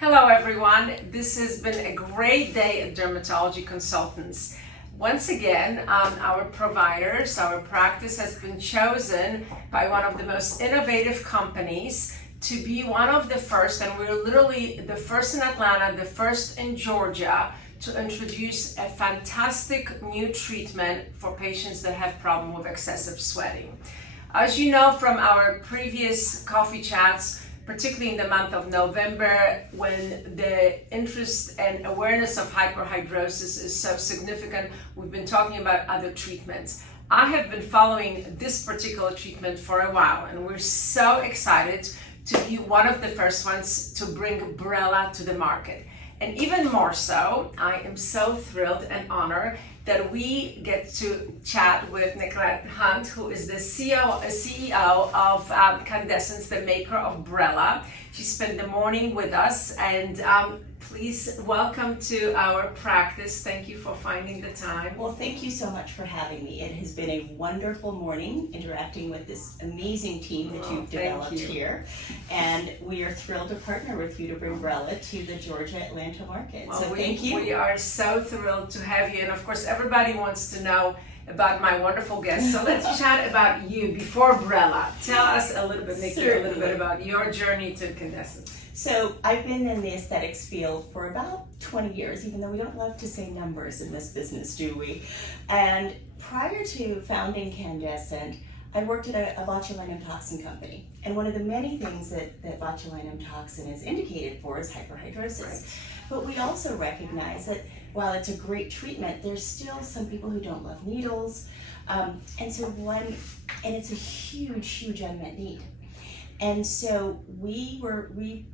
Hello everyone, this has been a great day at Dermatology Consultants. Once again, our providers, our practice has been chosen by one of the most innovative companies to be one of the first, and we're literally the first in Atlanta, the first in Georgia, to introduce a fantastic new treatment for patients that have problem with excessive sweating. As you know from our previous coffee chats, particularly in the month of November, when the interest and awareness of hyperhidrosis is so significant, we've been talking about other treatments. I have been following this particular treatment for a while, and we're so excited to be one of the first ones to bring Brella to the market. And even more so, I am so thrilled and honored that we get to chat with Niquette Hunt, who is the CEO of Candesant, the maker of Brella. She spent the morning with us, and please welcome to our practice. Thank you for finding the time. Well, thank you so much for having me. It has been a wonderful morning interacting with this amazing team that you've developed here. And we are thrilled to partner with you to bring Brella to the Georgia-Atlanta market. Well, so thank you. We are so thrilled to have you. And of course, everybody wants to know about my wonderful guest. So let's chat about you before Brella. Tell us a little bit, Nikki, a little bit about your journey to Candesant. So I've been in the aesthetics field for about 20 years, even though we don't love to say numbers in this business, do we? And prior to founding Candesant, I worked at a botulinum toxin company. And one of the many things that botulinum toxin is indicated for is hyperhidrosis. Right. But we also recognize that while it's a great treatment, there's still some people who don't love needles. And it's a huge unmet need. And so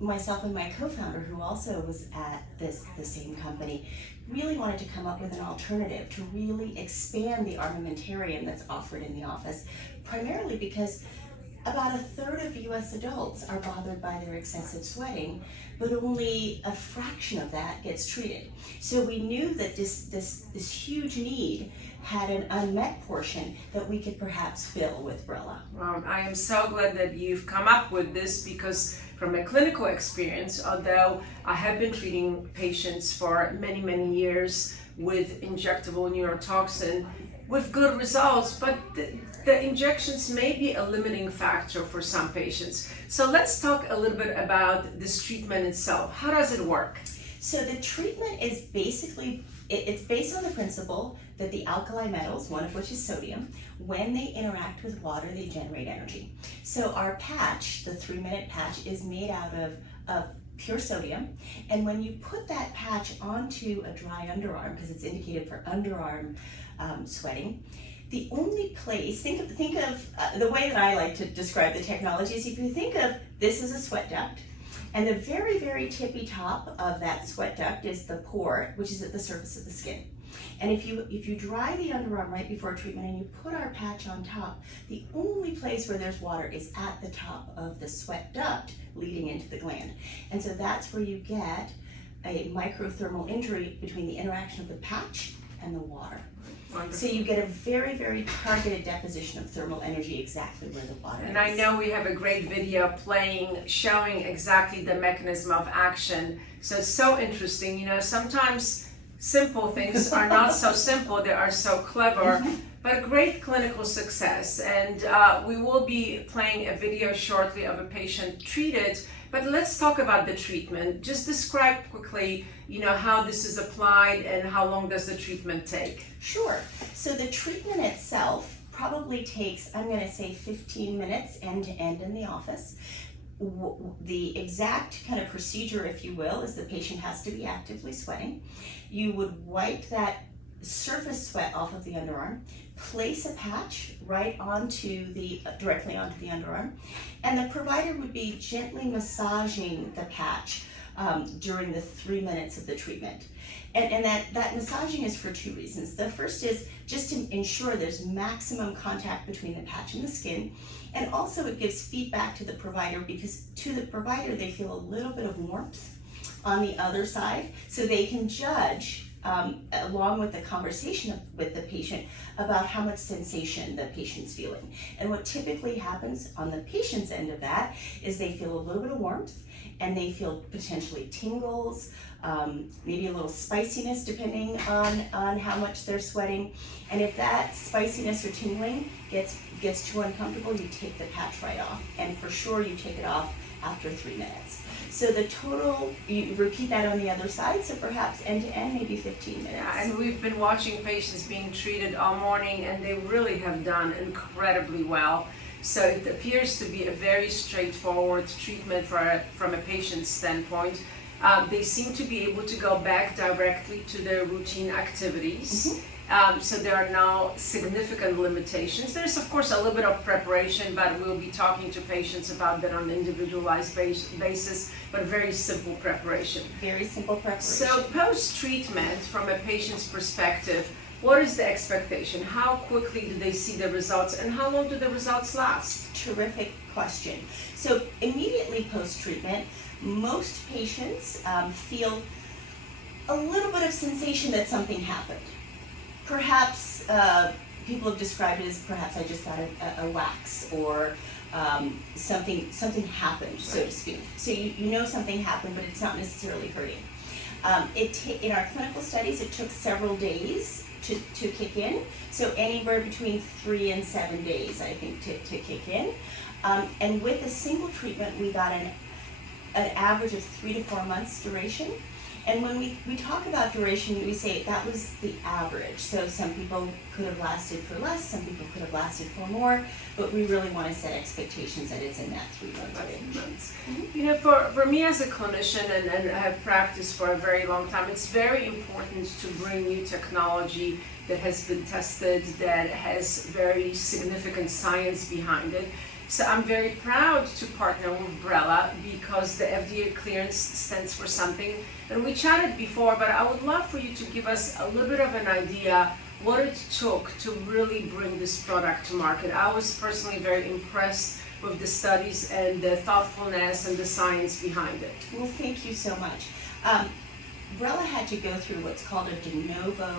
myself and my co-founder, who also was at the same company, really wanted to come up with an alternative to really expand the armamentarium that's offered in the office, primarily because about a third of US adults are bothered by their excessive sweating, but only a fraction of that gets treated. So we knew that this huge need had an unmet portion that we could perhaps fill with Brella. Well, I am so glad that you've come up with this, because from a clinical experience, although I have been treating patients for many years with injectable neurotoxin with good results, but the injections may be a limiting factor for some patients. So let's talk a little bit about this treatment itself. How does it work? So the treatment is basically, it's based on the principle that the alkali metals, one of which is sodium, when they interact with water, they generate energy. So our patch, the 3-minute patch, is made out of pure sodium. And when you put that patch onto a dry underarm, because it's indicated for underarm sweating, the only place, think of the way that I like to describe the technology is, if you think of this as a sweat duct, and the very tippy top of that sweat duct is the pore, which is at the surface of the skin. And if you dry the underarm right before treatment and you put our patch on top, the only place where there's water is at the top of the sweat duct leading into the gland. And so that's where you get a microthermal injury between the interaction of the patch and the water. Wonderful. So you get a very targeted deposition of thermal energy exactly where the water is. And I know we have a great video playing showing exactly the mechanism of action. So it's so interesting. You know, sometimes simple things are not so simple, they are so clever, but a great clinical success. And we will be playing a video shortly of a patient treated. But let's talk about the treatment. Just describe quickly, you know, how this is applied and how long does the treatment take? Sure. So the treatment itself probably takes, I'm going to say 15 minutes end to end in the office. The exact kind of procedure, if you will, is the patient has to be actively sweating. You would wipe that surface sweat off of the underarm, place a patch right directly onto the underarm, and the provider would be gently massaging the patch during the 3 minutes of the treatment. And that massaging is for 2 reasons. The first is just to ensure there's maximum contact between the patch and the skin, and also it gives feedback to the provider, because to the provider they feel a little bit of warmth on the other side, so they can judge along with the conversation with the patient about how much sensation the patient's feeling. And what typically happens on the patient's end of that is they feel a little bit of warmth, and they feel potentially tingles, maybe a little spiciness depending on how much they're sweating. And if that spiciness or tingling gets too uncomfortable, you take the patch right off. And for sure you take it off after 3 minutes. So the total, you repeat that on the other side, so perhaps end to end, maybe 15 minutes. Yeah, and we've been watching patients being treated all morning, and they really have done incredibly well. So it appears to be a very straightforward treatment from a patient's standpoint. They seem to be able to go back directly to their routine activities. So there are no significant limitations. There's of course a little bit of preparation, but we'll be talking to patients about that on an individualized basis, but very simple preparation. Very simple preparation. So post-treatment, from a patient's perspective, what is the expectation? How quickly do they see the results, and how long do the results last? Terrific question. So immediately post-treatment, most patients feel a little bit of sensation that something happened. Perhaps people have described it as perhaps I just got a wax, or something happened, so to speak. So you know something happened, but it's not necessarily hurting. In our clinical studies, it took several days to kick in, so anywhere between 3 and 7 days, I think, to kick in. And with a single treatment, we got an average of 3 to 4 months duration. And when we talk about duration, we say that was the average. So some people could have lasted for less, some people could have lasted for more, but we really want to set expectations that it's in that 3-month range. You know, for me as a clinician, and I have practiced for a very long time, it's very important to bring new technology that has been tested, that has very significant science behind it. So I'm very proud to partner with Brella because the FDA clearance stands for something. And we chatted before, but I would love for you to give us a little bit of an idea what it took to really bring this product to market. I was personally very impressed with the studies and the thoughtfulness and the science behind it. Well, thank you so much. Brella had to go through what's called a de novo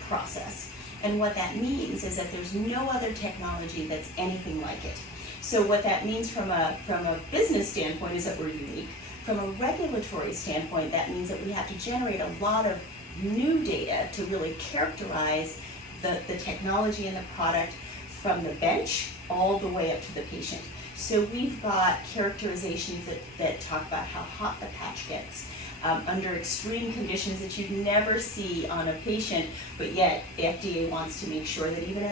process. And what that means is that there's no other technology that's anything like it. So what that means from a business standpoint is that we're unique. From a regulatory standpoint, that means that we have to generate a lot of new data to really characterize the technology and the product from the bench all the way up to the patient. So we've got characterizations that talk about how hot the patch gets under extreme conditions that you'd never see on a patient, but yet the FDA wants to make sure that even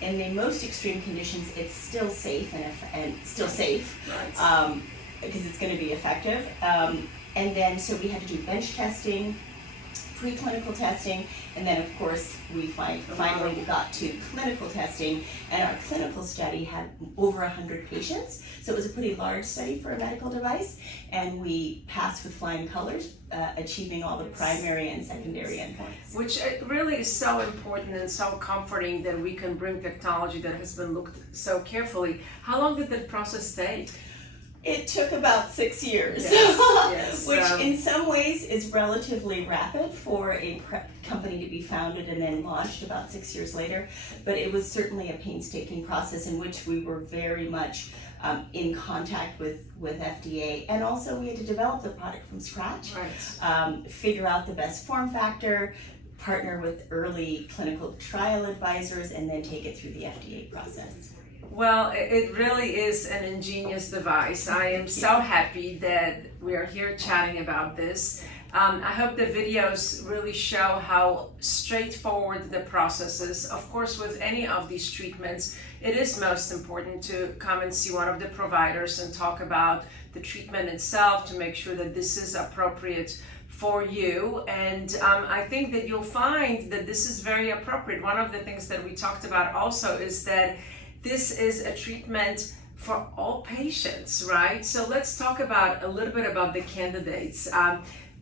in the most extreme conditions, it's still safe and still safe, Right. Because it's going to be effective. And then, so we had to do bench testing, preclinical testing, and then of course we finally got to clinical testing, and our clinical study had over 100 patients, so it was a pretty large study for a medical device, and we passed with flying colors, achieving all the primary and secondary endpoints. Which really is so important and so comforting that we can bring technology that has been looked so carefully. How long did that process take? It took about 6 years, Yes, which in some ways is relatively rapid for a company to be founded and then launched about 6 years later. But it was certainly a painstaking process in which we were very much in contact with FDA, and also we had to develop the product from scratch, Right. Figure out the best form factor, partner with early clinical trial advisors, and then take it through the FDA process. Well, it really is an ingenious device. I am so happy that we are here chatting about this. I hope the videos really show how straightforward the process is. Of course, with any of these treatments, it is most important to come and see one of the providers and talk about the treatment itself to make sure that this is appropriate for you. And I think that you'll find that this is very appropriate. One of the things that we talked about also is that this is a treatment for all patients, right? So let's talk about a little bit about the candidates.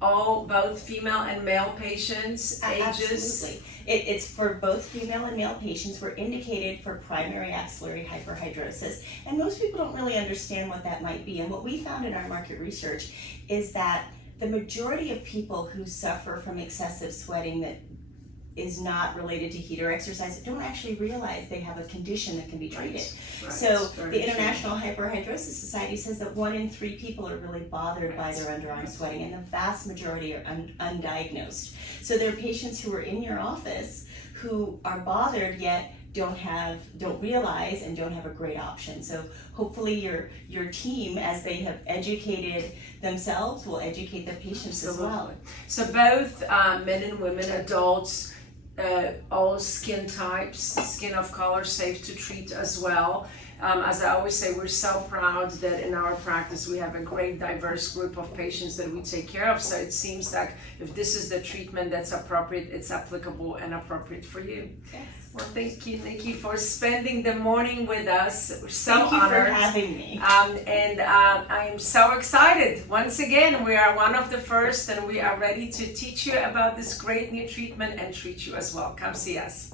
Both female and male patients, ages. Absolutely. It's for both female and male patients. We're indicated for primary axillary hyperhidrosis, and most people don't really understand what that might be. And what we found in our market research is that the majority of people who suffer from excessive sweating that is not related to heat or exercise don't actually realize they have a condition that can be treated. Right. So Very the International Hyperhidrosis Society says that 1 in 3 people are really bothered by their underarm sweating, and the vast majority are undiagnosed. So there are patients who are in your office who are bothered yet don't realize and don't have a great option. So hopefully your team, as they have educated themselves, will educate the patients as well. So both men and women, adults, all skin types, skin of color, safe to treat as well. As I always say, we're so proud that in our practice we have a great diverse group of patients that we take care of. So it seems like if this is the treatment that's appropriate, it's applicable and appropriate for you. Yes. Well, thank you, Nikki, for spending the morning with us. We're so Thank you honored. for having me. I am so excited. Once again, we are one of the first, and we are ready to teach you about this great new treatment and treat you as well. Come see us.